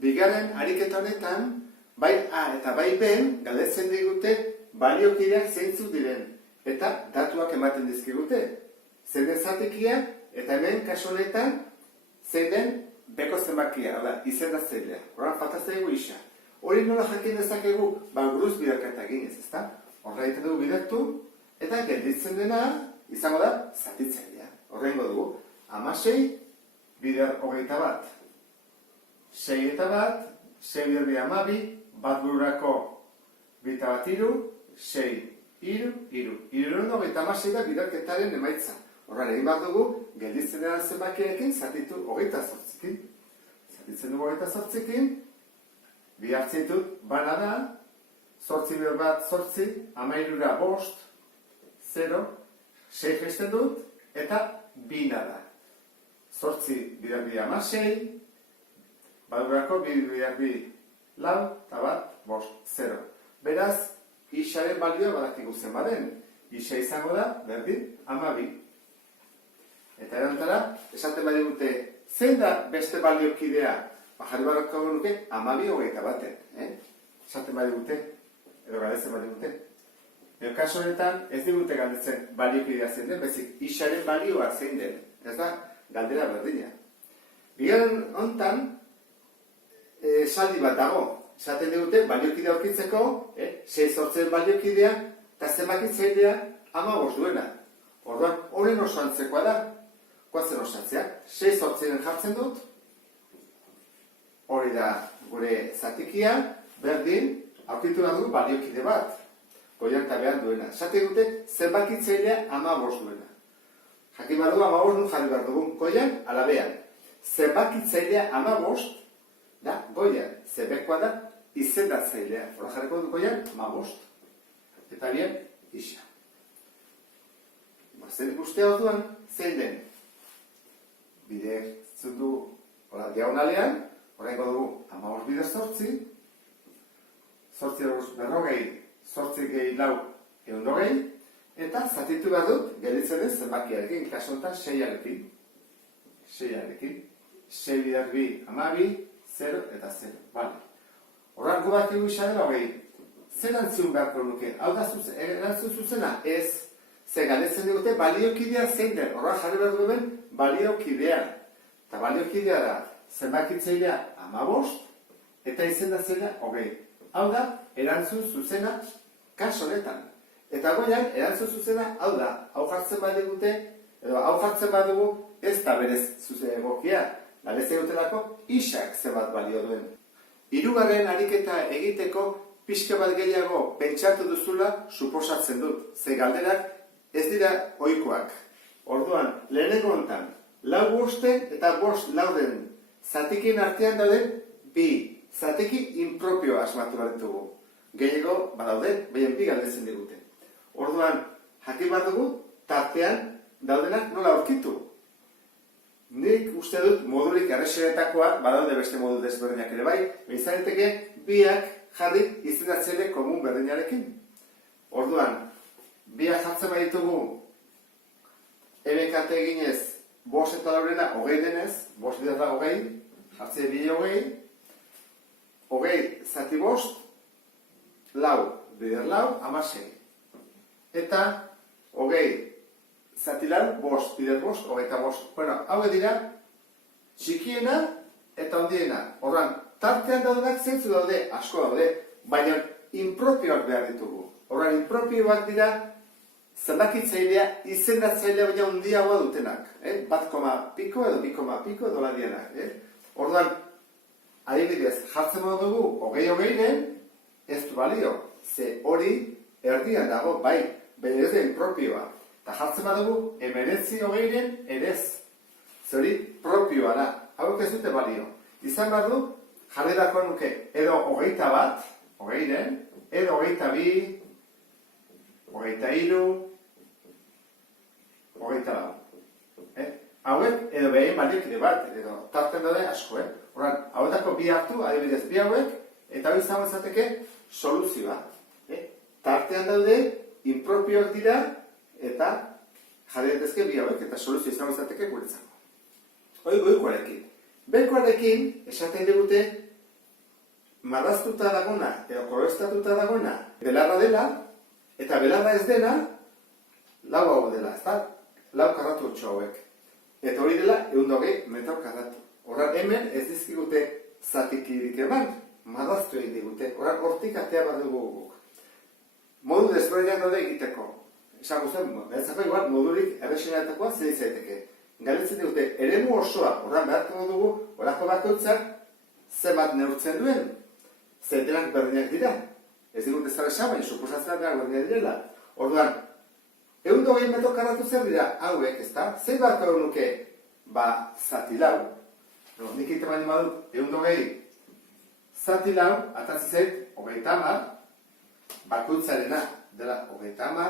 bigarren ariketa honetan, bai A eta bai B, galdetzen digute baliokideak zeintzuk diren. Eta datuak ematen dizkigute. Zein den zatikia, eta hemen kasu honetan, zein den beko zenbakia, izendatzailea. Horra faltazaigu isa. Hori nola jakin dezakegu, gruz biderketa eginez, ezta? Horra egiten dugu bidertu, eta gelditzen dena, izango da, zatitzailea. Horrengo dugu, 16 bider 21. 6 eta 1, 6 bider 12, bat bururako bita bat 3, 6, 3, 3. 3 da biderketaren emaitza. Horra egin bat dugu, gelditzen dena zenbakiarekin, zatitu 28. Zatitzen dugu 28, bi hartzen ditut, bana da, 8 bider bat 8, 13 5, 0, 6 jaisten dut, eta bina da. 8 bider 16, badurako 2 bider 2 lau, eta bat, 5, 0. Beraz, isaren balioa badakigu zen baden. Isa izango da, berdin, 12. Eta erantara, esaten badigute, zein da beste baliokidea? Jarri barrako nuke, 12 hogeita baten. Esaten badigute, edo galdetzen badigute. Kaso honetan, ez digute galdetzen baliokidea zein den, bezik, isaren balioa zein den. Ez da, galdera berdina. Bigarren honetan, esaldi bat dago. Esaten digute, baliokidea aurkitzeko, 6 sortzen baliokidea, eta zenbakitzailea 15 duena. Orduan, horren osoantzekoa da. Koatzen osatzea, 6 sortzen jartzen dut, hori da gure zatikia, berdin, aurkitu da du baliokide bat, goian eta behar duena. Esaten dute, zenbakitzailea 15 duena. Jakin badu 15 nun jarri behar dugun, goian, alabean. Zenbakitzailea 15, da, goian, zebekoa da, izendatzailea. Hora jarriko du goian, 15. Eta bien, isa. Zer ikustea orduan, zein den? Bide zundu diagonalean, horrengo dugu 15 bider 8, 8 berrogei, 8 gehi lau, 120, eta zatitu behar dut, gelditzen ez zenbakiarekin, kaso honetan 6arekin. 6 bider 2, 12, 0 eta 0. Bale. Horran gu bat egu isa dela, zer antzun beharko nuke? Hau da erantzun zuzena? Ez. Ze galdetzen digute baliokidea zein den. Horra jarri behar duen baliokidea. Eta baliokidea da zenbakitzailea 15 eta izendatzailea 20. Hau da erantzun zuzena kaso honetan. Eta goian erantzun zuzena hau da. Hau jartzen badigute, edo hau jartzen badugu ez da berez zuzen egokia. Galdetzen dutelako isak zenbat balio duen. Hirugarren ariketa egiteko pixka bat gehiago pentsatu duzula suposatzen dut. Ze galderak ez dira ohikoak. Orduan, lehenengo honetan, 4 bosten eta 5 laurden zatikien artean dauden bi zatiki impropioa asmatu bat dugu. Gehiago badaude, behien bi galdetzen digute. Orduan, jakin bat dugu, tartean daudenak nola aurkitu. Nik uste dut modurik errexeretakoa, badaude beste modu desberdinak ere bai, izaneteke biak jarri izendatzaile komun berdinarekin. Orduan, biak jartzen baditugu ebekate eginez 5 eta laurena 20 denez, 5 bider da 20, jartze bi 20, 20 zati 5, lau bider lau, 16. Eta 20 zati lau, 5 bider 5, 25. Bueno, hau dira txikiena eta handiena. Horran, tartean daudenak zeintzu daude, asko daude, baina impropioak behar ditugu. Horran, impropioak dira zenbakitzailea izendatzailea baina handiagoa dutenak. 1, piko edo 2, piko edo ladianak. Orduan, adibidez, jartzen dugu 20-20-en ez du balio. Ze hori erdian dago, bai, baina ez da impropioa. Eta jartzen badugu 19-20-en erez. Ze hori propioa da. Hauek ez dute balio. Izan behar du, jarri dako nuke edo 21, 20-en, edo 22, 23, 24. Hauek edo behin baliokide bat, edo tarten daude asko, Horran, hauetako bi hartu, adibidez bi hauek, eta hori izango izateke soluzioa. Tartean daude, impropioak dira, eta jarri daitezke bi hauek, eta soluzio izango izateke guretzako. Hori goikoarekin. Bekoarekin, esaten digute, marraztuta dagona, edo kolorestatuta dagona, belarra dela, eta belarra ez dena, lau hau dela, ez da? Lau karratu otxo hauek. Eta hori dela, 120 metro karratu. Horra, hemen ez dizkigute zatikirik eman, marraztu egin digute. Horra, hortik atea bat dugu guk. Modu desberdinak daude egiteko. Esan guztien, behatzako igual, modurik erresenetakoa zer izaiteke. Galetzen digute, eremu osoa, horra, beharko dugu, horako bakoitzak, zenbat neurtzen duen, zetenak berdinak dira. Ez digute zer esan, baina suposatzen dira berdinak direla. Orduan, 120 metro karratu zer dira, hauek, ez da? Zei barko nuke, zati lau. Nik ite baino badut, 120 zati lau, atatzi zait, 30, bakoitzarena dela 30,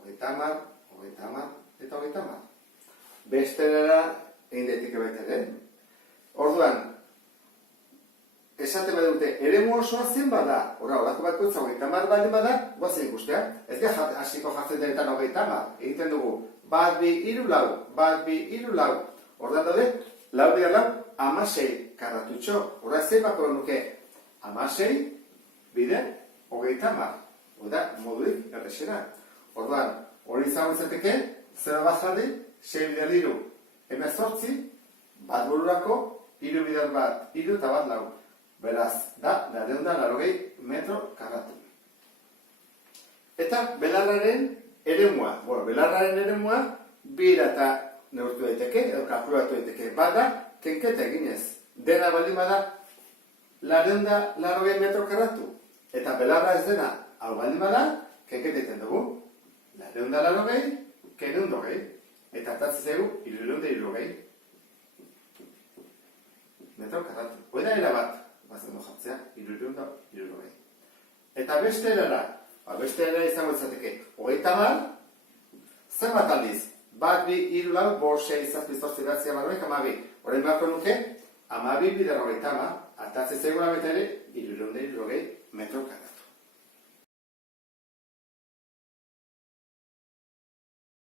30, 30, eta 30. Besterera egin daiteke baita ere. Orduan, esate badute, eremu osoa zen bada, horako bakoitza 30 baldin bada, guazen ikustea. Ez gara hasiko jartzen denetan 30, egiten dugu, 1, 2, 3, 4, 1, 2, 3, 4. Orduan daude, 4 bihar 16 karratutxo. Horra zein bako nuke, 16 bide 30. Oda, modurik errexena. Orduan, hori izango izateke, 0 bajadi, 6 bidea liru, 18, bat bururako, 3 bidea bat, 3 eta bat lau. Beraz, da, 980 metro karratu. Eta belarraren eremua. Belarraren eremua, bira eta neurtu daiteke, edo kalkulatu daiteke. Bada, kenketa eginez. Dena baldin bada, 980 metro karratu. Eta belarra ez dena, hau baldin bada, kenketa egiten dugu. 980, kenun dogei. Eta atatzi zaigu, 360 metro karratu. Hoida erabat. Bazen jartzea, 360. Eta beste erara, izango izateke, 30, zenbat aldiz? 1, 2, 3, 4, 5, 6, 7, 8, 9, 10, 12, horrein beharko nuke, 12 bider 30, atatze zegoela bete ere, 360 metro karratu.